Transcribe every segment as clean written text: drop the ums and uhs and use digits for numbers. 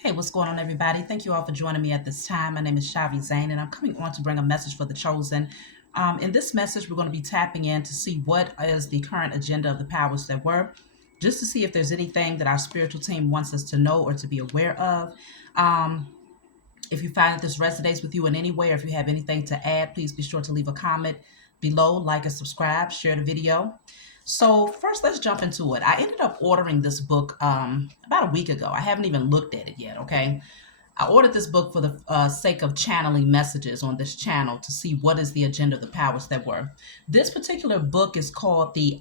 Hey, what's going on, everybody? Thank you all for joining me at this time. My name is Shavi Zane, and I'm coming on to bring a message for the chosen. In this message, we're going to be tapping in to see what is the current agenda of the powers that were, just to see if there's anything that our spiritual team wants us to know or to be aware of. If you find that this resonates with you in any way, or if you have anything to add, please be sure to leave a comment below, like and subscribe, share the video. So first, let's jump into it. I ended up ordering this book about a week ago. I haven't even looked at it yet, okay? I ordered this book for the sake of channeling messages on this channel to see what is the agenda of the powers that were. This particular book is called the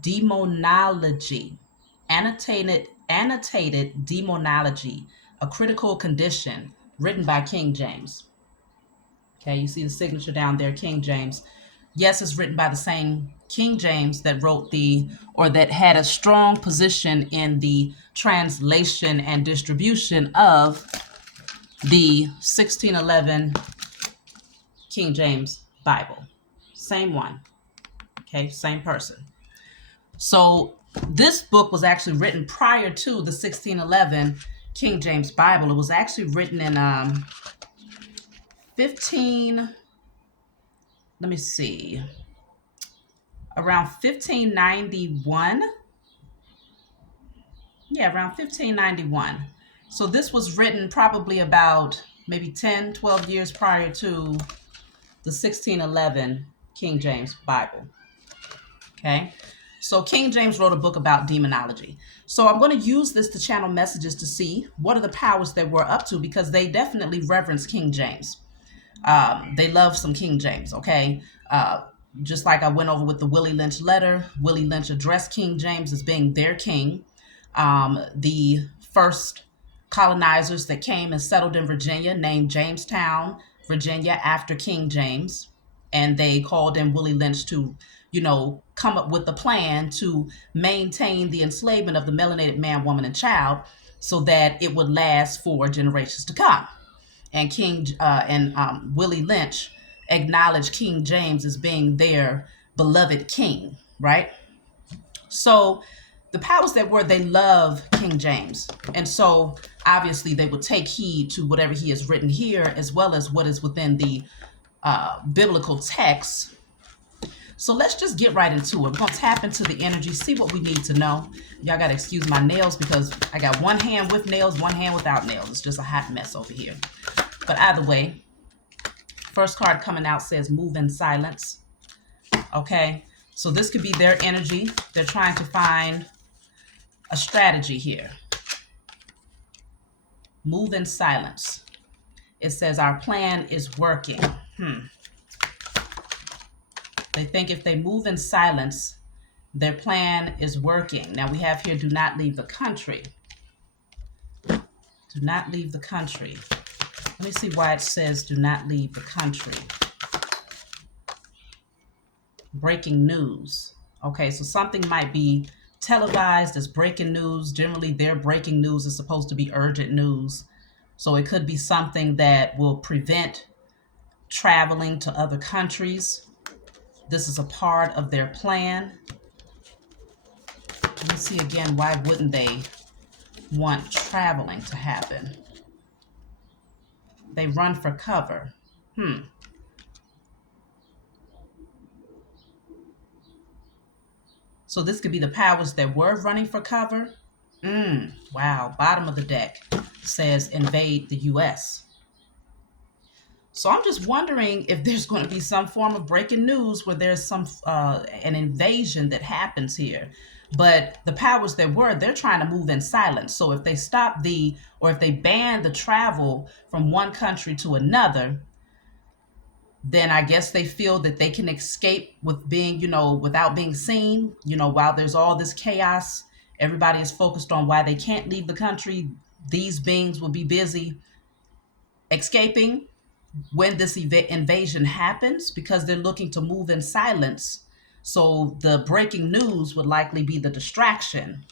Demonology. Annotated Demonology, a Critical Condition, written by King James. Okay, you see the signature down there, King James. Yes, it's written by the same King James that wrote that had a strong position in the translation and distribution of the 1611 King James Bible. Same one. Okay, same person. So this book was actually written prior to the 1611 King James Bible. It was actually written in 15, let me see, around 1591. Yeah, around 1591. So this was written probably about maybe 10, 12 years prior to the 1611 King James Bible. Okay. So King James wrote a book about demonology. So I'm going to use this to channel messages to see what are the powers that we're up to, because they definitely reverence King James. They love some King James, okay? Just like I went over with the Willie Lynch letter, Willie Lynch addressed King James as being their king. The first colonizers that came and settled in Virginia named Jamestown, Virginia, after King James. And they called in Willie Lynch to, come up with a plan to maintain the enslavement of the melanated man, woman, and child so that it would last for generations to come. And Willie Lynch acknowledged King James as being their beloved king, right? So the powers that were, they love King James. And so obviously they would take heed to whatever he has written here, as well as what is within the biblical text. So let's just get right into it. We're going to tap into the energy, see what we need to know. Y'all got to excuse my nails because I got one hand with nails, one hand without nails. It's just a hot mess over here. But either way, first card coming out says move in silence. Okay, so this could be their energy. They're trying to find a strategy here. Move in silence. It says our plan is working. They think if they move in silence, their plan is working. Now we have here, do not leave the country. Do not leave the country. Let me see why it says do not leave the country. Breaking news. Okay, so something might be televised as breaking news. Generally, their breaking news is supposed to be urgent news. So it could be something that will prevent traveling to other countries. This is a part of their plan. Let me see again, why wouldn't they want traveling to happen? They run for cover. So this could be the powers that were running for cover. Wow, bottom of the deck says invade the U.S. So I'm just wondering if there's going to be some form of breaking news where there's some an invasion that happens here. But the powers that were, they're trying to move in silence. So if they stop or if they ban the travel from one country to another, then I guess they feel that they can escape with being, without being seen. While there's all this chaos, everybody is focused on why they can't leave the country. These beings will be busy escaping when this invasion happens, because they're looking to move in silence. So the breaking news would likely be the distraction,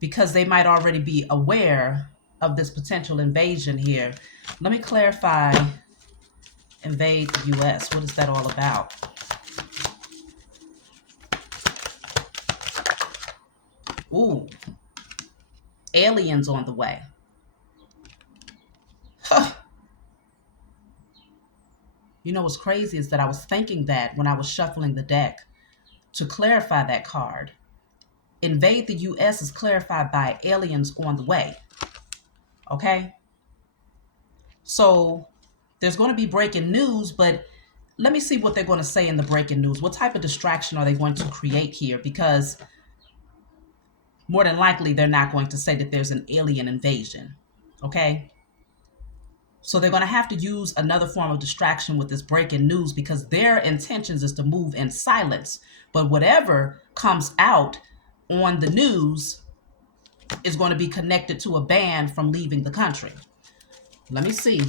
because they might already be aware of this potential invasion here. Let me clarify. Invade the U.S. What is that all about? Ooh, aliens on the way. Huh. You know what's crazy is that I was thinking that when I was shuffling the deck to clarify that card. Invade the U.S. is clarified by aliens on the way. Okay? So there's going to be breaking news, but let me see what they're going to say in the breaking news. What type of distraction are they going to create here? Because more than likely, they're not going to say that there's an alien invasion. Okay? So they're going to have to use another form of distraction with this breaking news because their intentions is to move in silence. But whatever comes out on the news is going to be connected to a ban from leaving the country. Let me see.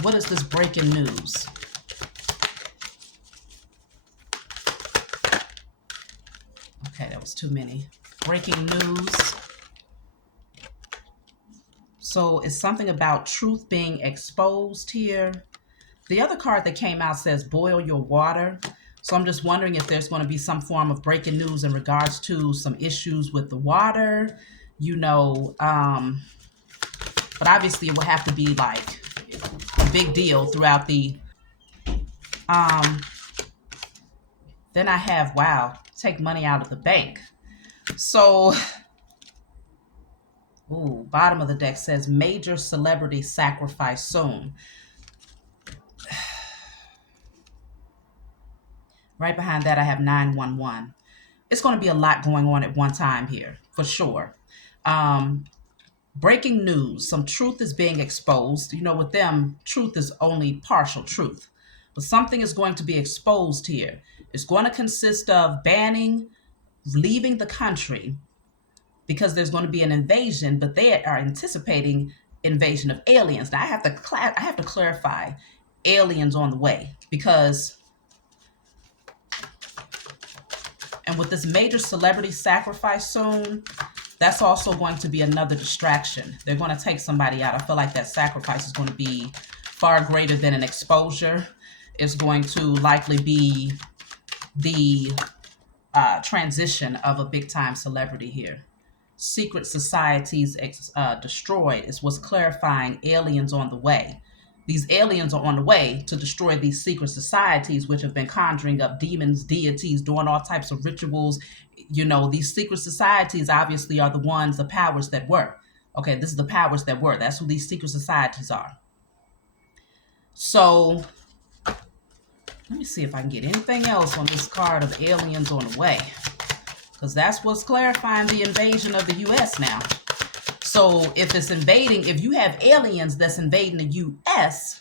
What is this breaking news? Okay, that was too many. Breaking news. So it's something about truth being exposed here. The other card that came out says boil your water. So I'm just wondering if there's going to be some form of breaking news in regards to some issues with the water, but obviously it will have to be like a big deal throughout the, then I have, wow, take money out of the bank. So, ooh, bottom of the deck says major celebrity sacrifice soon. Right behind that, I have 911. It's going to be a lot going on at one time here, for sure. Breaking news. Some truth is being exposed. You know, with them, truth is only partial truth. But something is going to be exposed here. It's going to consist of banning, leaving the country, because there's going to be an invasion, but they are anticipating invasion of aliens. Now, I have to clarify aliens on the way because, and with this major celebrity sacrifice soon, that's also going to be another distraction. They're going to take somebody out. I feel like that sacrifice is going to be far greater than an exposure. It's going to likely be the transition of a big time celebrity here. Secret societies destroyed is what's clarifying aliens on the way. These aliens are on the way to destroy these secret societies, which have been conjuring up demons, deities, doing all types of rituals. You know, these secret societies obviously are the powers that were. Okay, this is the powers that were. That's who these secret societies are. So let me see if I can get anything else on this card of aliens on the way, because that's what's clarifying the invasion of the U.S. now. So if it's invading, if you have aliens that's invading the U.S.,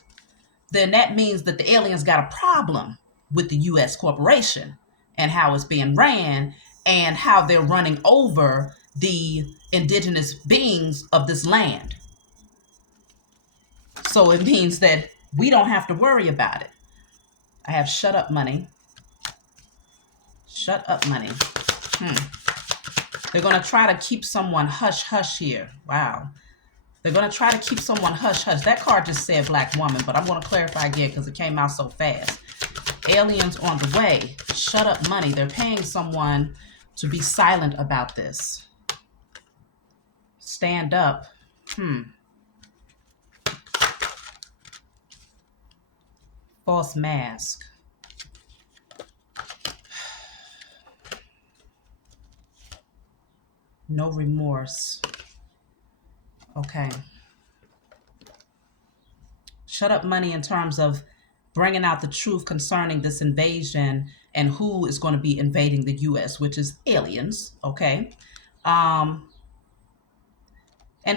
then that means that the aliens got a problem with the U.S. corporation and how it's being ran and how they're running over the indigenous beings of this land. So it means that we don't have to worry about it. I have shut up money. Shut up money. They're going to try to keep someone hush-hush here. Wow. They're going to try to keep someone hush-hush. That card just said black woman, but I'm going to clarify again because it came out so fast. Aliens on the way. Shut up money. They're paying someone to be silent about this. Stand up. False mask. No remorse. Okay. Shut up money in terms of bringing out the truth concerning this invasion and who is going to be invading the U.S., which is aliens. Okay. And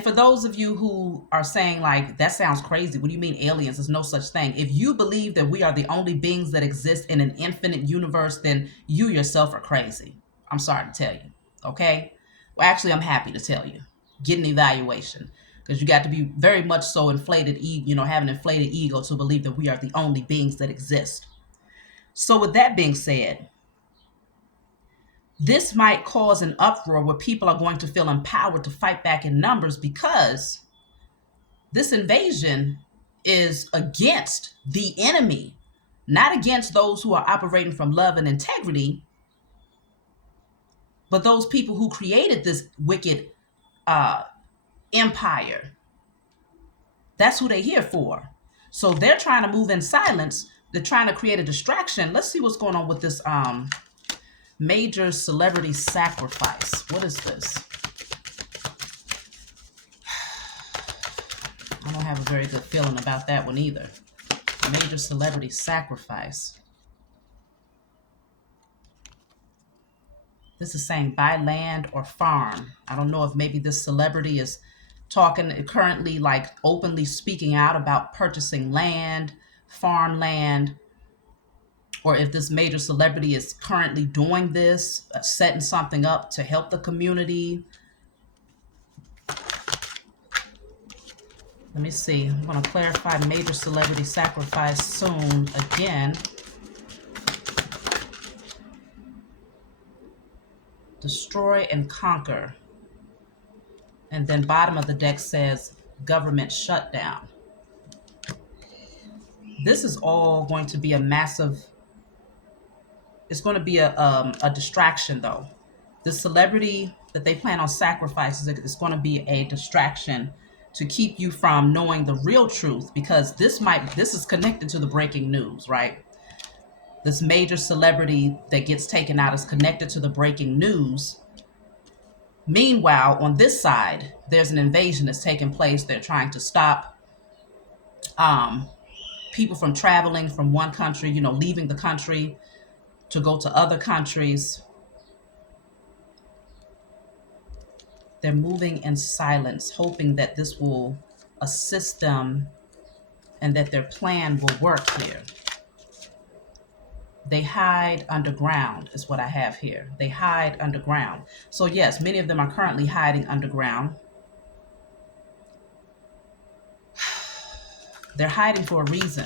for those of you who are saying, like, that sounds crazy. What do you mean aliens? There's no such thing. If you believe that we are the only beings that exist in an infinite universe, then you yourself are crazy. I'm sorry to tell you. Okay? Well, actually, I'm happy to tell you. Get an evaluation. Because you got to be very much so inflated, have an inflated ego to believe that we are the only beings that exist. So with that being said, this might cause an uproar where people are going to feel empowered to fight back in numbers because this invasion is against the enemy, not against those who are operating from love and integrity, But those people who created this wicked empire, that's who they're here for. So they're trying to move in silence. They're trying to create a distraction. Let's see what's going on with this major celebrity sacrifice. What is this? I don't have a very good feeling about that one either. Major celebrity sacrifice. This is saying buy land or farm. I don't know if maybe this celebrity is talking currently, like openly speaking out about purchasing land, farmland, or if this major celebrity is currently doing this, setting something up to help the community. Let me see. I'm going to clarify major celebrity sacrifice soon again. Destroy and conquer. And then bottom of the deck says government shutdown. This is all going to be a massive, it's going to be a distraction though. The celebrity that they plan on sacrificing is going to be a distraction to keep you from knowing the real truth, because this is connected to the breaking news, right? This major celebrity that gets taken out is connected to the breaking news. Meanwhile, on this side, there's an invasion that's taking place. They're trying to stop people from traveling from one country, leaving the country to go to other countries. They're moving in silence, hoping that this will assist them and that their plan will work here. They hide underground is what I have here. They hide underground. So yes, many of them are currently hiding underground. They're hiding for a reason.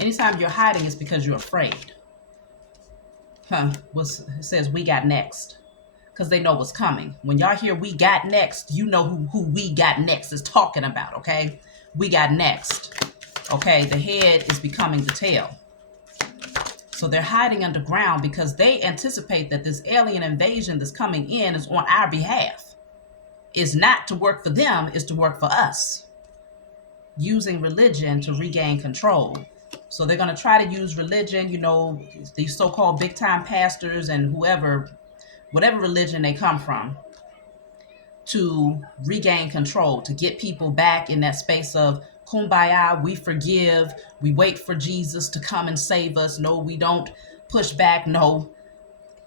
Anytime you're hiding, it's because you're afraid. It says we got next. Because they know what's coming. When y'all hear we got next, you know who we got next is talking about, okay? We got next. Okay, the head is becoming the tail. So they're hiding underground because they anticipate that this alien invasion that's coming in is on our behalf. It's not to work for them, it's to work for us. Using religion to regain control. So they're going to try to use religion, these so-called big-time pastors and whatever religion they come from, to regain control, to get people back in that space of kumbaya, we forgive, we wait for Jesus to come and save us. No, we don't push back. No,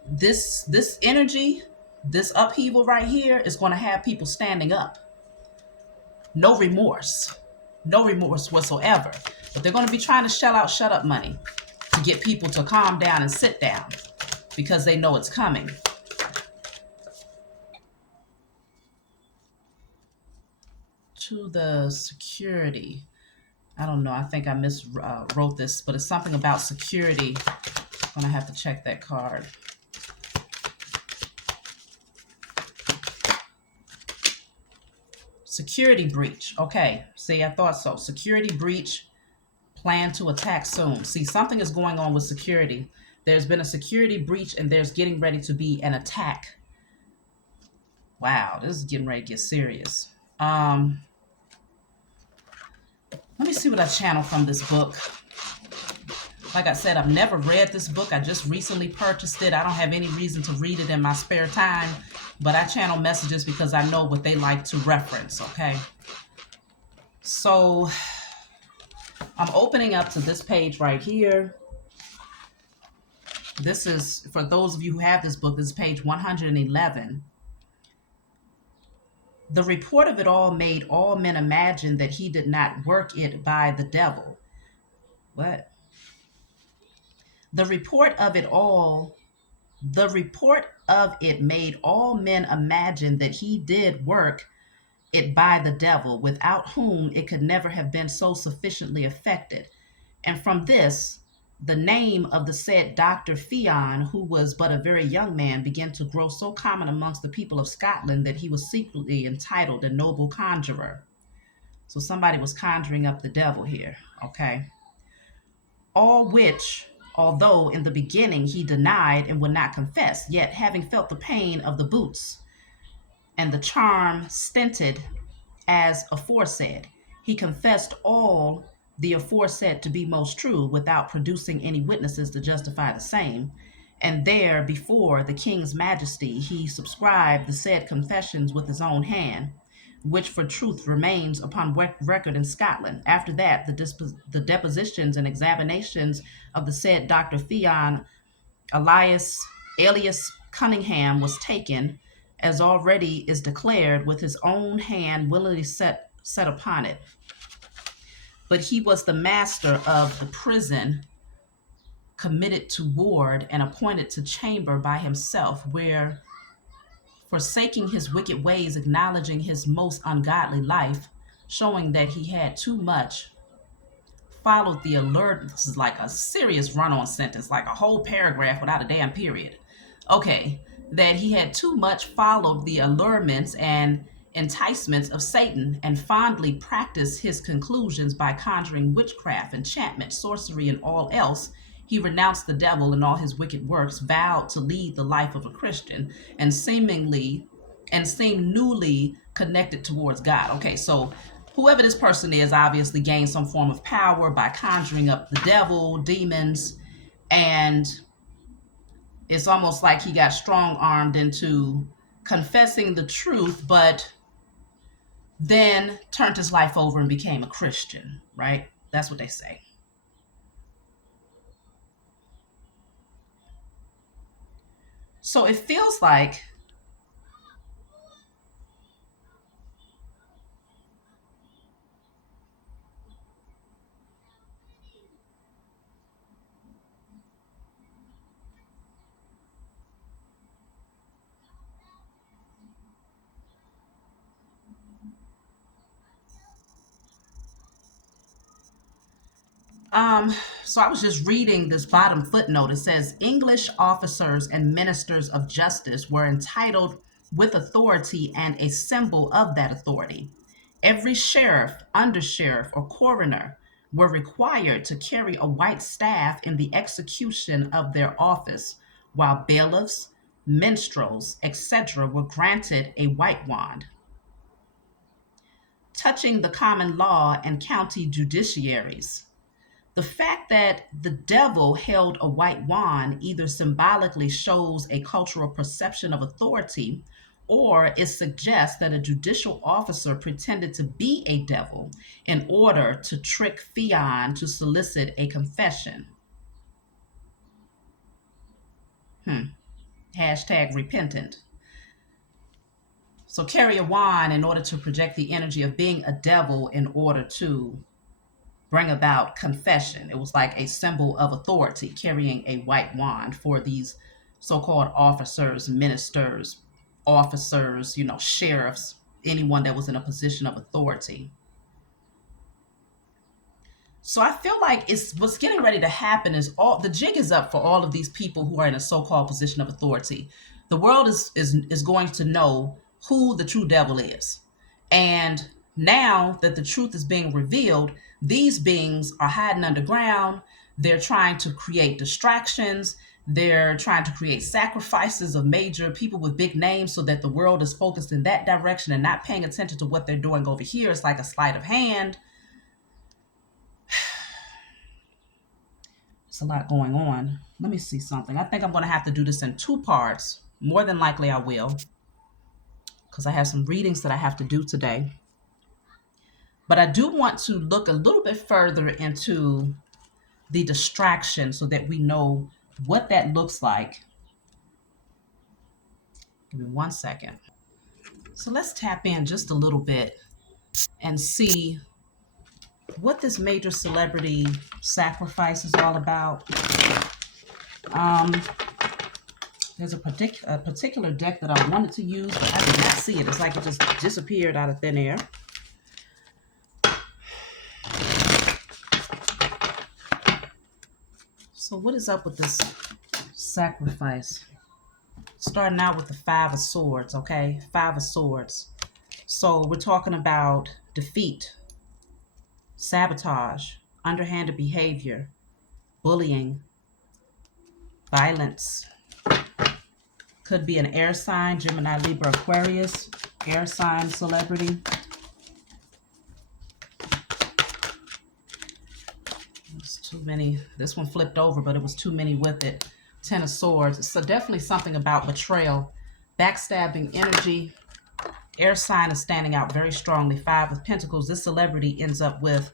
this energy, this upheaval right here is going to have people standing up. No remorse whatsoever. But they're going to be trying to shell out shut up money to get people to calm down and sit down because they know it's coming. To the security. I don't know. I think I miswrote this, but it's something about security. I'm going to have to check that card. Security breach. Okay. See, I thought so. Security breach. Plan to attack soon. See, something is going on with security. There's been a security breach and there's getting ready to be an attack. Wow, this is getting ready to get serious. Let me see what I channel from this book. Like I said, I've never read this book. I just recently purchased it. I don't have any reason to read it in my spare time, but I channel messages because I know what they like to reference, okay? So I'm opening up to this page right here. This is, for those of you who have this book, this is page 111. The report of it all made all men imagine that he did not work it by the devil. What? The report of it made all men imagine that he did work it by the devil, without whom it could never have been so sufficiently effected. And from this, the name of the said Dr. Fion, who was but a very young man, began to grow so common amongst the people of Scotland that he was secretly entitled a noble conjurer. So somebody was conjuring up the devil here, okay? All which although in the beginning he denied and would not confess, yet having felt the pain of the boots and the charm stinted as aforesaid, he confessed all the aforesaid to be most true without producing any witnesses to justify the same. And there, before the king's majesty, he subscribed the said confessions with his own hand, which for truth remains upon record in Scotland. After that, the depositions and examinations of the said Dr. Theon alias Cunningham was taken, as already is declared, with his own hand willingly set upon it. But he was the master of the prison, committed to ward and appointed to chamber by himself, where, forsaking his wicked ways, acknowledging his most ungodly life, showing that he had too much followed the alert. This is like a serious run-on sentence, like a whole paragraph without a damn period. Okay, that he had too much followed the allurements and enticements of Satan, and fondly practiced his conclusions by conjuring witchcraft, enchantment, sorcery, and all else. He renounced the devil and all his wicked works, vowed to lead the life of a Christian, and seemed newly connected towards God. Okay, so whoever this person is obviously gained some form of power by conjuring up the devil, demons, and it's almost like he got strong-armed into confessing the truth, but then turned his life over and became a Christian, right? That's what they say. So it feels like so I was just reading this bottom footnote. It says English officers and ministers of justice were entitled with authority and a symbol of that authority. Every sheriff, undersheriff, or coroner were required to carry a white staff in the execution of their office, while bailiffs, minstrels, etc., were granted a white wand. Touching the common law and county judiciaries, the fact that the devil held a white wand either symbolically shows a cultural perception of authority, or it suggests that a judicial officer pretended to be a devil in order to trick Theon to solicit a confession. Hashtag repentant. So carry a wand in order to project the energy of being a devil in order to bring about confession. It was like a symbol of authority, carrying a white wand for these so-called officers, ministers, officers, sheriffs, anyone that was in a position of authority. So I feel like what's getting ready to happen is all the jig is up for all of these people who are in a so-called position of authority. The world is going to know who the true devil is. And now that the truth is being revealed, these beings are hiding underground. They're trying to create distractions. They're trying to create sacrifices of major people with big names so that the world is focused in that direction and not paying attention to what they're doing over here. It's like a sleight of hand. It's a lot going on. Let me see something. I think I'm going to have to do this in 2 parts. More than likely I will, because I have some readings that I have to do today. But I do want to look a little bit further into the distraction so that we know what that looks like. Give me 1 second. So let's tap in just a little bit and see what this major celebrity sacrifice is all about. There's a particular deck that I wanted to use, but I did not see it. It's like it just disappeared out of thin air. So what is up with this sacrifice? Starting out with the 5 of Swords, okay? 5 of Swords. So we're talking about defeat, sabotage, underhanded behavior, bullying, Violence. Could be an air sign, Gemini, Libra, Aquarius. Air sign celebrity. It's too many. This one flipped over, but it was too many with it. Ten of Swords. So definitely something about betrayal. Backstabbing energy. Air sign is standing out very strongly. Five of Pentacles. This celebrity ends up with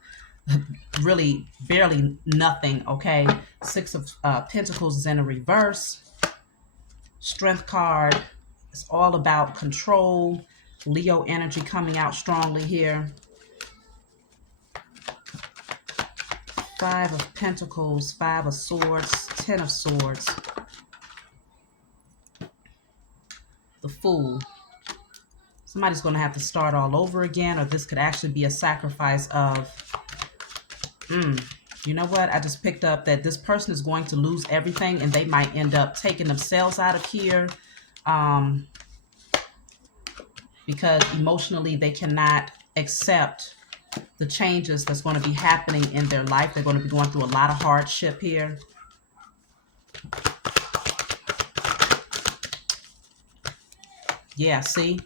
really barely nothing, okay? Six of Pentacles is in a reverse. Strength card. It's all about control. Leo energy coming out strongly here. Five of Pentacles, Five of Swords, Ten of Swords. The Fool. Somebody's going to have to start all over again, or this could actually be a sacrifice of, you know what? I just picked up that this person is going to lose everything, and they might end up taking themselves out of here because emotionally they cannot accept the changes that's going to be happening in their life. They're going to be going through a lot of hardship here. Yeah, see?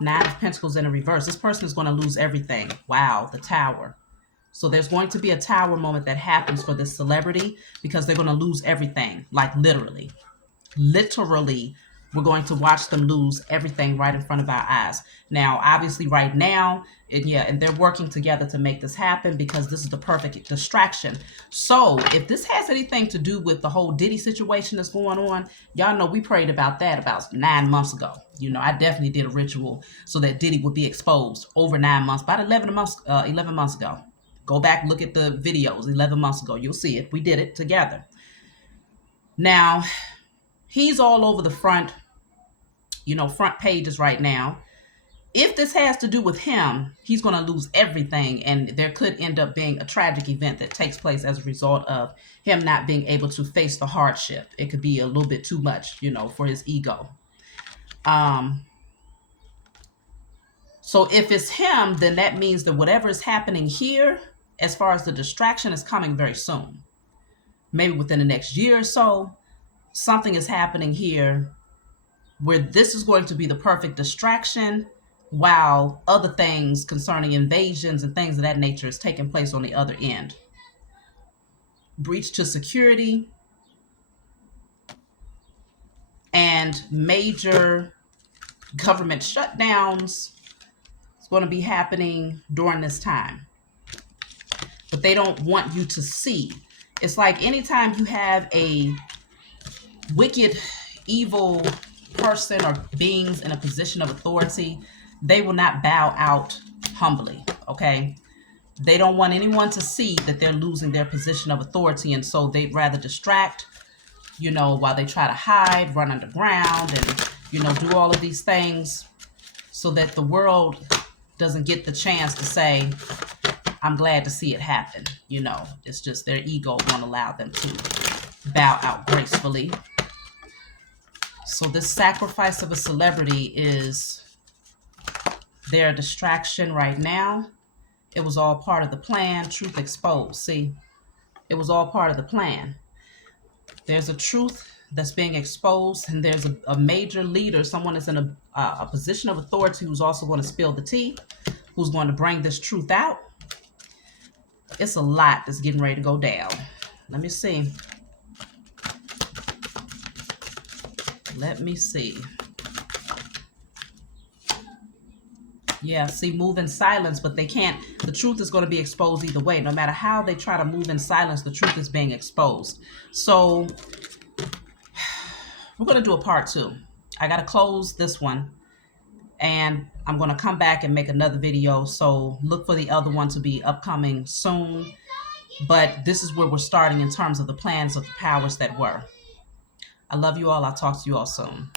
Nine of Pentacles in a reverse. This person is going to lose everything. Wow, the Tower. So there's going to be a Tower moment that happens for this celebrity because they're going to lose everything. Like literally. Literally, we're going to watch them lose everything right in front of our eyes. Now, obviously right now, and they're working together to make this happen because this is the perfect distraction. So if this has anything to do with the whole Diddy situation that's going on, y'all know we prayed about that about 9 months ago. You know, I definitely did a ritual so that Diddy would be exposed over 9 months, about 11 months ago. Go back, look at the videos 11 months ago. You'll see it. We did it together. Now, he's all over the front pages right now. If this has to do with him, he's going to lose everything, and there could end up being a tragic event that takes place as a result of him not being able to face the hardship. It could be a little bit too much, for his ego. So if it's him, then that means that whatever is happening here, as far as the distraction, is coming very soon. Maybe within the next year or so, something is happening here where this is going to be the perfect distraction, while other things concerning invasions and things of that nature is taking place on the other end. Breach to security and major government shutdowns is going to be happening during this time. But they don't want you to see. It's like anytime you have a wicked, evil person or beings in a position of authority, they will not bow out humbly, okay? They don't want anyone to see that they're losing their position of authority, and so they'd rather distract, while they try to hide, run underground, and, do all of these things so that the world doesn't get the chance to say, I'm glad to see it happen. It's just their ego won't allow them to bow out gracefully. So this sacrifice of a celebrity is their distraction right now. It was all part of the plan. Truth exposed. See, it was all part of the plan. There's a truth that's being exposed, and there's a major leader, someone that's in a position of authority who's also going to spill the tea, who's going to bring this truth out. It's a lot that's getting ready to go down. Let me see. Let me see. Yeah, see, move in silence, but they can't. The truth is going to be exposed either way. No matter how they try to move in silence, the truth is being exposed. So we're going to do a part 2. I got to close this one, and I'm going to come back and make another video. So look for the other one to be upcoming soon. But this is where we're starting in terms of the plans of the powers that were. I love you all. I'll talk to you all soon.